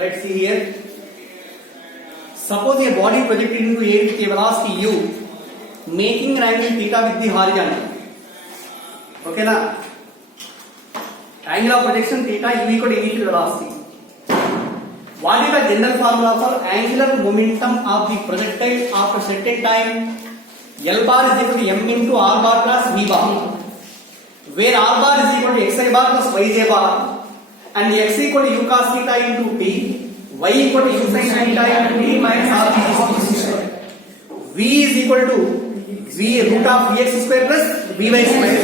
Let's see here. Suppose a body projected into air with a velocity u, making an angle theta with the horizontal. Okay na? Angle of projection theta u equal to initial velocity. What is the general formula for angular momentum of the projectile after certain time? L bar is equal to m into r bar plus v bar, where r bar is equal to xi bar plus yj bar, and x equal to u cos theta into t, y equal to u sin theta into t minus r square. V is equal to v root of vx square plus vy square,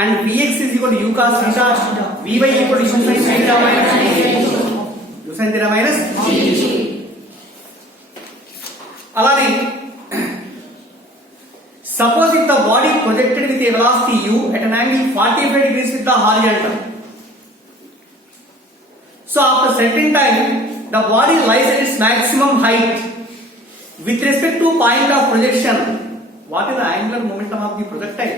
and vx is equal to u cos theta, vy equal to u sin theta minus u sin theta minus alani. Suppose if the body projected with a velocity u at an angle 45 degrees with the horizontal. So after certain time, the body lies at its maximum height with respect to point of projection. What is the angular momentum of the projectile?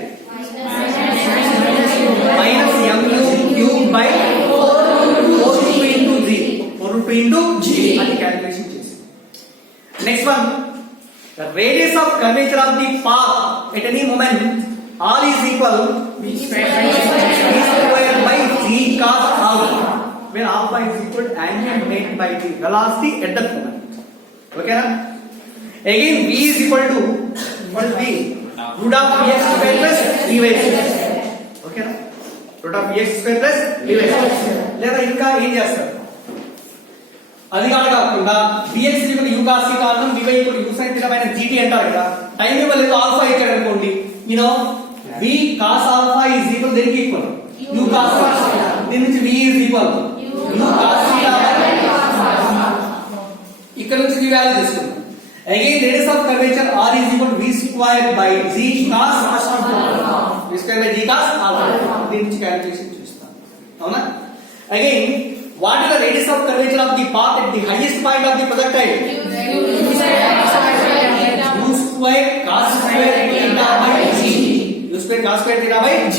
Minus mu cube by 4 into g. 4 into g. And calculation. Next one. The radius of curvature of the path at any moment r is equal v square by g cos alpha, where alpha is equal to angle made by the velocity at that moment. Okay na? Again v is equal to the root of vx square plus vy square. Okay na? Root of vx square plus vy square. లేదా ఇంకా ఏం చేస్తారు? అది కాకుండా vx equal to u cos θ అన్నం vy equal to u sin θ minus gt అంటారు కదా. Time ఇవ్వలేదు ఆల్ఫా ఇచ్చాడు అనుకోండి, v cos alpha is equal దేనికి ఈక్వల్ u cos θ. దీని నుంచి v is equal u cos θ. ఇక్కడ నుంచి v వాల్యూ తీసుకుందాం. Again radius of curvature r is equal to v square by g cos alpha. v square by g cos alpha. దీని నుంచి calculation చూస్తాం. అవునా? Again what is the radius of curvature of the path at the highest point of the projectile? u square cos square theta by g. u square cos square theta by g.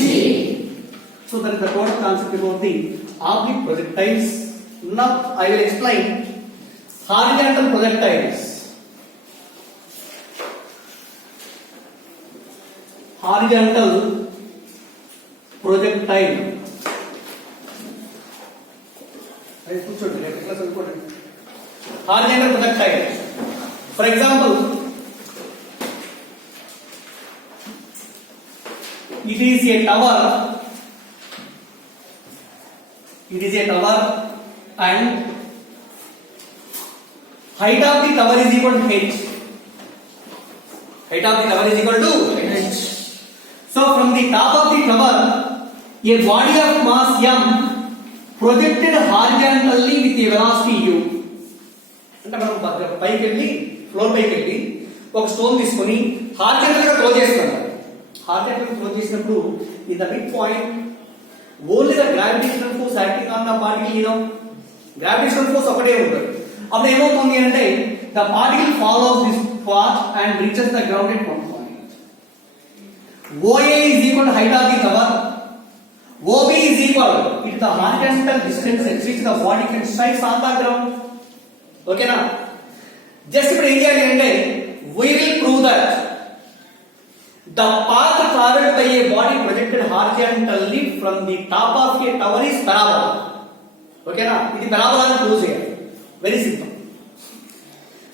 So that is the total concept about the oblique projectiles. Now I will explain horizontal projectiles. Horizontal projectile. Horizontal projectile. For example, it is a tower. It is a tower, and height of the tower is equal to h. Height of the tower is equal to h. So from the top of the tower, a body of mass m projected horizontally with a velocity u. అంటే మనం పైకి వెళ్ళి floor పైకి వెళ్ళి ఒక stone తీసుకొని horizontal గా close చేస్తాం. హారిజాంటల్ గా క్లోజ్ చేసినప్పుడు in the mid point only the gravitational force acting on the particle, gravitational force ఒకటే ఉంటుంది. అప్పుడు ఏమవుతుంది అంటే the particle follows this path and reaches the ground at one point. OA is equal to height of the tower. OB is equal to the horizontal distance at which the body can strike on the ground. Okay na? Just ఇప్పుడు ఏం చేయాలి అంటే we will prove that the path traveled by a body projected horizontally from the top of a tower is parabola. Okay na? ఇది parabola అని prove చేయాలి. Very simple.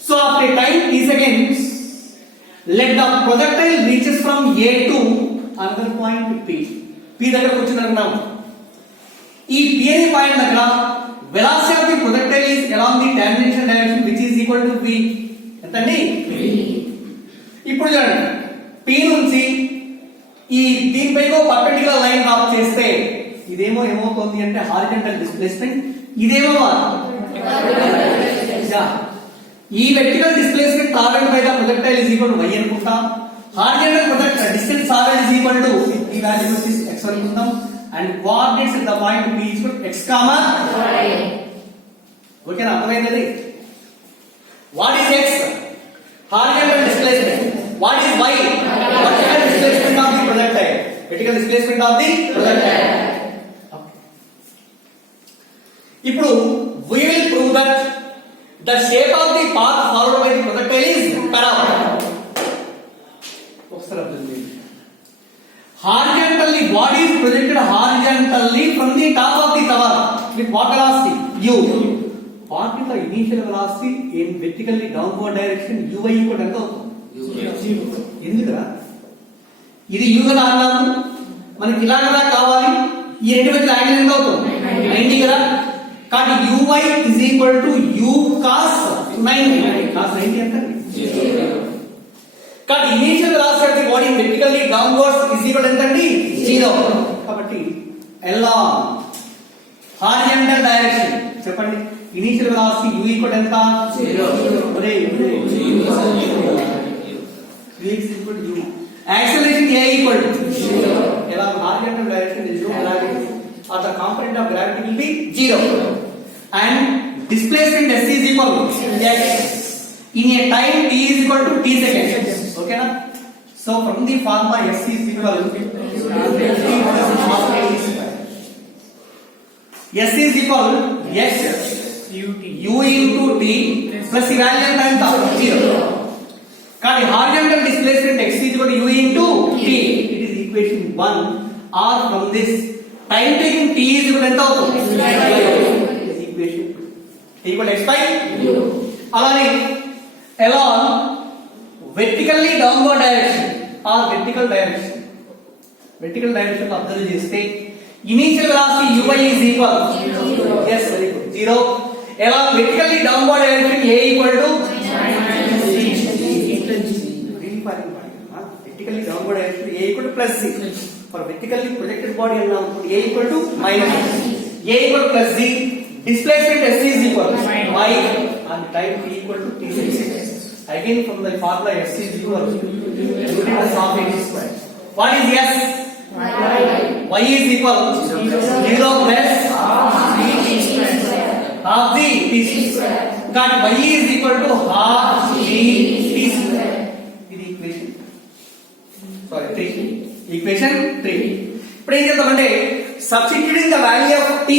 So after time t seconds, let the projectile reaches from A to another point P. P దగ్గరకు వచ్చిందనుకున్నాం. ఈ P అనే point దగ్గర velocity of the projectile is along the tangential direction which is equal to V. ఎంతండి? V. ఇప్పుడు చూడండి, P నుంచి ఈ దీనిపై పర్పెండిక్యులర్ లైన్ డ్రాప్ చేస్తే ఇదేమో ఏమవుతుంది అంటే హారిజాంటల్ డిస్ప్లేస్మెంట్, ఇదేమో ఈ vertical displacement travelled by the projectile is equal to y అనుకుంటాం. Horizontal projectile distance traveled is equal to ఈ వాల్యూ వచ్చి x అనుకుందాం. And coordinates at the point P is equal to x comma y. Okay na? అర్థమైంది? What is x? Horizontal displacement. What is y? Vertical displacement of the projectile. Vertical displacement of the projectile. Okay. ఇప్పుడు we will prove that The shape of the path followed by the projectile is parabola. Horizontally, body is projected horizontally from the top of the tower with what velocity? U. What is the initial velocity in vertically downward direction? Uy equal ఎంత అవుతుంది? ఎందుకురా ఇది u కదా అన్నాము, మనకి ఇలా కదా కావాలి, ఈ రెండు మధ్య యాంగిల్ ఎంత అవుతుంది? 90 కదా. కాబట్టి uy is equal to u cos 90. cos 90 ఎంత? 0. కాబట్టి initial velocity of the body vertically downwards is equal ఎంత అండి? 0. కాబట్టి along హారిజాంటల్ డైరెక్షన్ చెప్పండి, ఇనీషియల్ వెలాసిటీ u ఈక్వల్ ఎంత? 0. ఒరే u is equal to u. Acceleration a equal to 0. along horizontal direction is 0. అలాగే at the component of gravity will be 0 and displacement s is equal to x in a time t is equal to t seconds. Okay na? So from the formula s is equal to s is equal to x u into t plus the value of ఎంత? 0. కానీ horizontal displacement x is equal to u into t. It is equation 1. or from this time taking t is equal to ఎంత అవుతుంది? is equation 2 equal to x by u. అలానే along vertically downward direction or vertical direction observe చేస్తే initial velocity uy is equal 0. yes very good 0. along vertically downward direction a equal to vertically downward direction a equal to plus c. for vertically projected body అన్నాం a equal to minus a equal to plus z. displacement s is equal to y and time t equal to t seconds. Again from the formula s is equal to unit of x square. What is s? y is equal to 0 plus half the t square. Got y is equal to half the t square. This equation 3. Equation 3. ఇప్పుడు ఏం చేద్దామంటే substituting the value of t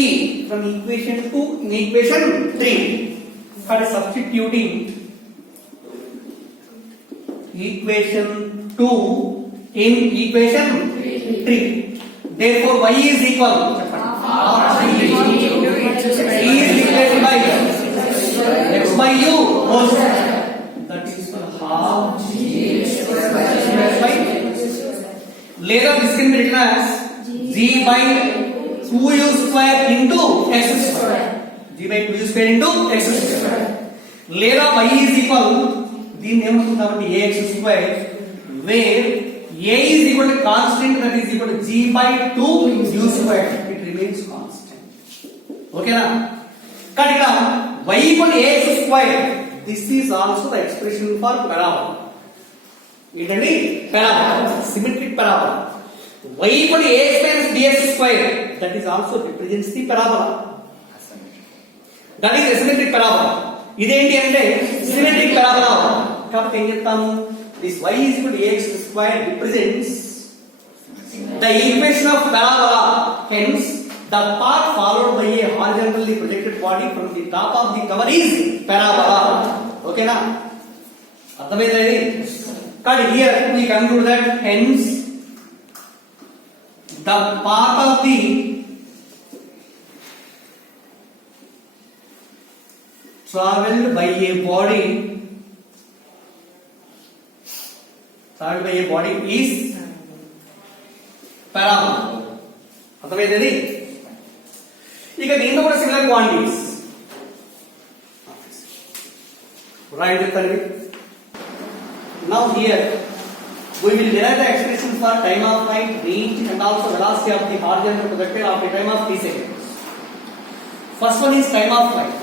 from equation 2 in equation 3. For substituting equation 2 in equation 3. Therefore y is equal to t is replaced by x by u whole square. That is half g square by later this can be written as g by 2u square into x square. g by 2u square into x square. Later y is equal దీన్ని ఏమనుకుంటామంటే ax square where a is equal to constant that is equal to g by 2 u square. It remains constant. Okay na? కానీ ఇక్కడ y equal to ax square, this is also the expression for parabola. ఏంటండి? parabola, symmetric parabola. y equal to ax minus bx square, that is also represents the parabola. That is asymmetric parabola. ఇదేంటి అంటే symmetric parabola. కాబట్టి ఏం చెప్తాము? this y is equal to ax square represents the equation of parabola. Hence the path followed by a horizontally projected body from the top of the tower is parabola. Okay na? అర్థమైందా ఇది? కానీ here we conclude that hence the path of the traveled by a body is parabola. అర్థమైంది? ఇక దీంట్లో కూడా similar quantities రాయండి చెప్తాను. Now here we will derive the expression for time of flight, range and also velocity of the horizontal projectile after time of t seconds. First one is time of flight,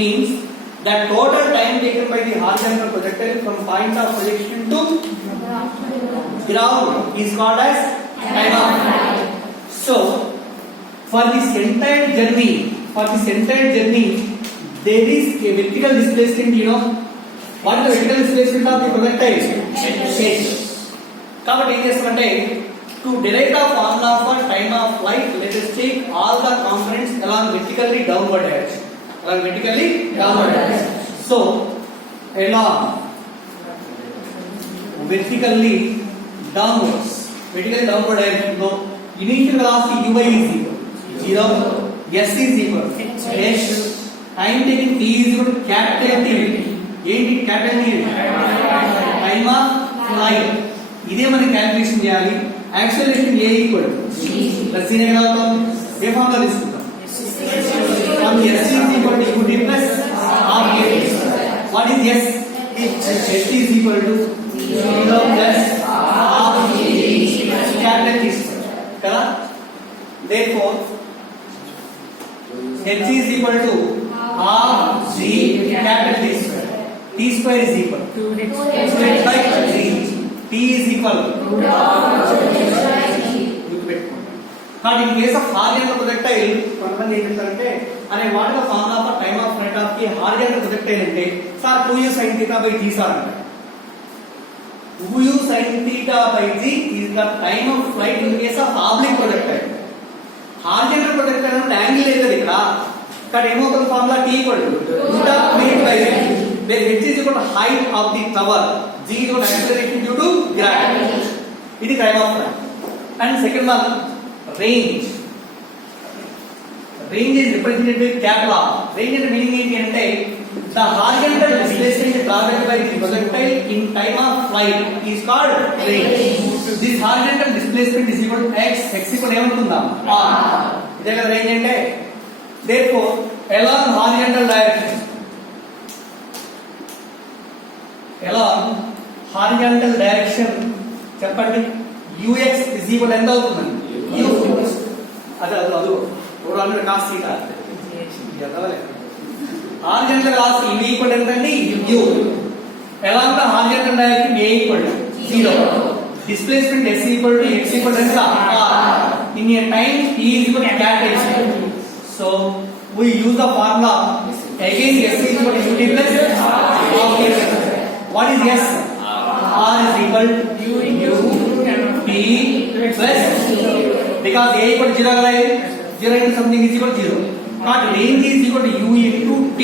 means the total time taken by the horizontal projectile from point of projection to ground is called as time of flight. So for this entire journey there is a vertical displacement. You know what is the vertical displacement of the projectile? h. కాబట్టి ఏం చేస్తామంటే to derive the formula for time of flight, let us take all the components along vertically downward direction. So along vertically downwards, vertically downward direction లో initial velocity uy is equal 0, s is equal h, time taken t is equal to capital T. ఏంటి capital T? time of flight. ఇదే మనం calculation చేయాలి. Acceleration a equal plus c ని రాద్దాం. ఏ formula తీసుకుంటాం? from s is equal to ut plus r. What is s? s is equal to 0 plus r capital T కదా. Therefore h is equal to r g capital T square. T square is equal to h by 3. T is equal to but in case of horizontal projectile కొంతమంది ఏం చెప్తారంటే అనే వాటిలో formula for time of flight of కి horizontal projectile అంటే sir 2u sin theta by g sir అంటే 2u sin theta by g is the time of flight in case of oblique projectile. horizontal projectile అంటే angle లేదు ఇక్కడ. ఇక్కడ ఏమవుతుంది formula t equal to root of 3 by z where h is equal to height of the tower, g is equal to acceleration due to gravity. ఇది time of flight. And second one, range. Range is represented with capital R. Range అంటే meaning ఏంటి అంటే the horizontal displacement traveled by the projectile in time of flight is called range. This horizontal displacement is equal to x equal to ఏమనుకుందాం r. ఇదే కదా range అంటే. Therefore along horizontal direction చెప్పండి ux is equal ఎంత అవుతుంది? u అదే overall cos θ horizontal velocity v equal to ఎంతండి u. along the horizontal direction a equal to 0, displacement s equal to x equal to ఎంత r. in a time t is equal to capital T. So we use the formula again s is equal to ut plus r. What is s? r is equal to u t plus because a equal to 0 kada 0 into something is equal to 0. Not range is equal to u into t.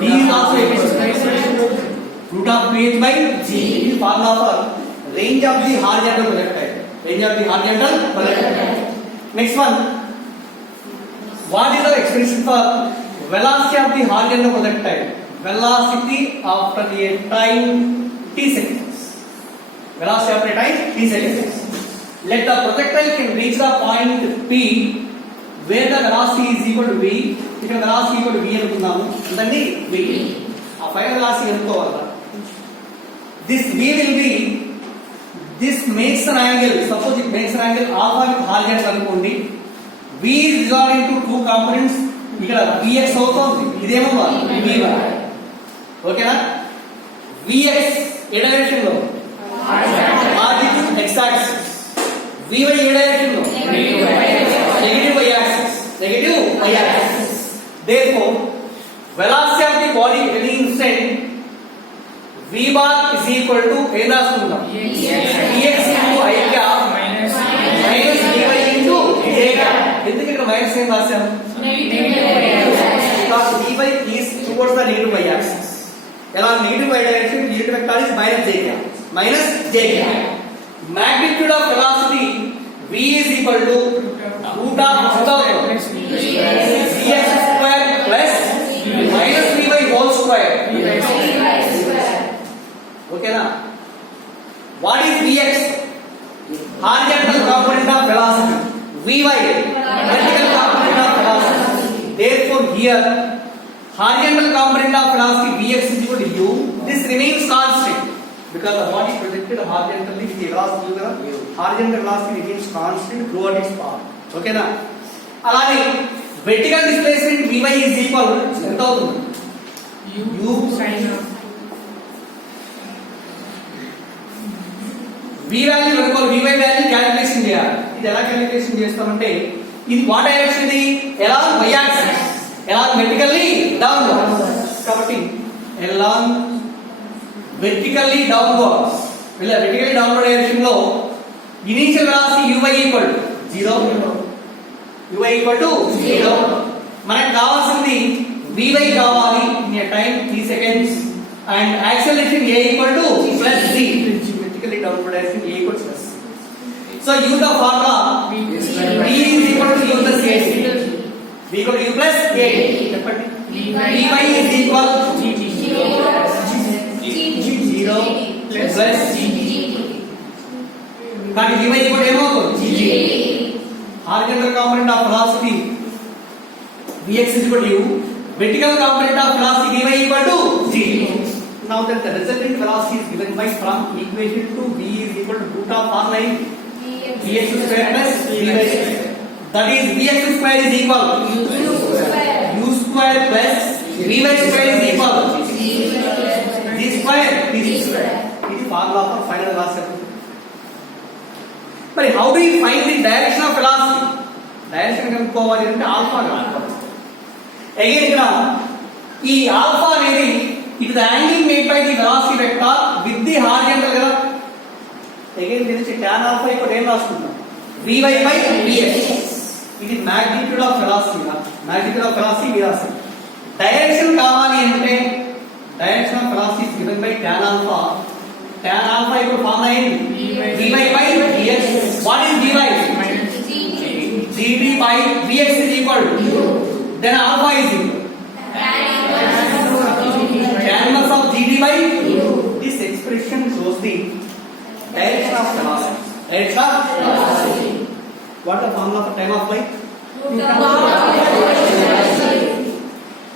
T is also equal to root of 2h by g. This is formula for range of the horizontal projectile. Range of the horizontal projectile. Next one. What is the expression for velocity of the horizontal projectile? Velocity after a time t seconds. Velocity after a time t seconds. Let the projectile can reach the point P where the velocity is equal to v. ఇక్కడ velocity equal to v అనుకుందాము. అందండి v. ఆ final velocity అనుకోవాలా. This v will be, this makes an angle. Suppose it makes an angle alpha with horizontal అనుకోండి. v is divided into two components. ఇక్కడ vx అవుతుంది. ఇదేమో vy. ఓకేనా? vx ఏ direction లో? ఆర్జిన్ x axis. vy ఏ direction లో? Negative y axis. Negative y axis. Therefore velocity of the body at any instant v bar is equal to ఏం రాసుకుందాం? dx into i cap minus dy into j cap. ఎందుకు ఇక్కడ minus ఏం రాశాము? because dy is towards the negative y axis. along negative y direction unit vector is minus j cap. Minus j cap. Magnitude of velocity v is equal to root of vx square plus minus vy whole square. Okay na? What is vx? Horizontal component of velocity. vy vertical component of velocity. Therefore here horizontal component of velocity vx is equal to u. This remains constant because the body projected horizontally with the velocity u. Horizontal velocity remains constant throughout its path. Okay na? అలానే vertical displacement vy is equal ఎంత అవుతుంది? u sin v value కనుక్కోవాలి. vy value calculation చేయాలి. ఇది ఎలా calculation చేస్తామంటే ఇది what direction ఇది? along y axis, along vertically downwards. కాబట్టి along vertically downwards, ఇలా vertically downward direction లో initial velocity uy equal to 0, uy equal to 0. మనకు కావాల్సింది vy కావాలి in a time 3 seconds. and acceleration a equal to plus g. Geometrically downward direction a equals plus. So use the formula v is equal to u plus a. V equal to u plus a. Vy is equal to 0 plus కానీ Vy equal ఏమవుతుంది g. Horizontal component of velocity Vx is equal to u. Vertical component of velocity Vy equal to g. Now that the resultant velocity is given by from equation to v is equal to root of r line vx square plus vy square. That is vx square is equal u square plus vy square is equal g square. This is formula for final velocity. But how do you find the direction of velocity? Direction కనుక్కోవాలి అంటే alpha కనుక్కోవాలి. Again ఇక్కడ ఈ alpha అనేది it is the angle made by the velocity vector with the horizontal కదా. Again తెలిసి tan alpha ఇక్కడ ఏం రాసుకుంటాం vy by vx. ఇది magnitude of velocity గా magnitude of velocity ఇది రాస్తాం. డైరెక్షన్ కావాలి అంటే direction of velocity is given by tan alpha. Tan alpha ఇప్పుడు ఫార్ములా ఏంటి vy by vx. What is vy? gd by vx is equal to then alpha is equal tan inverse of gd by this expression shows the direction of velocity. Direction of velocity. What the formula for time of flight?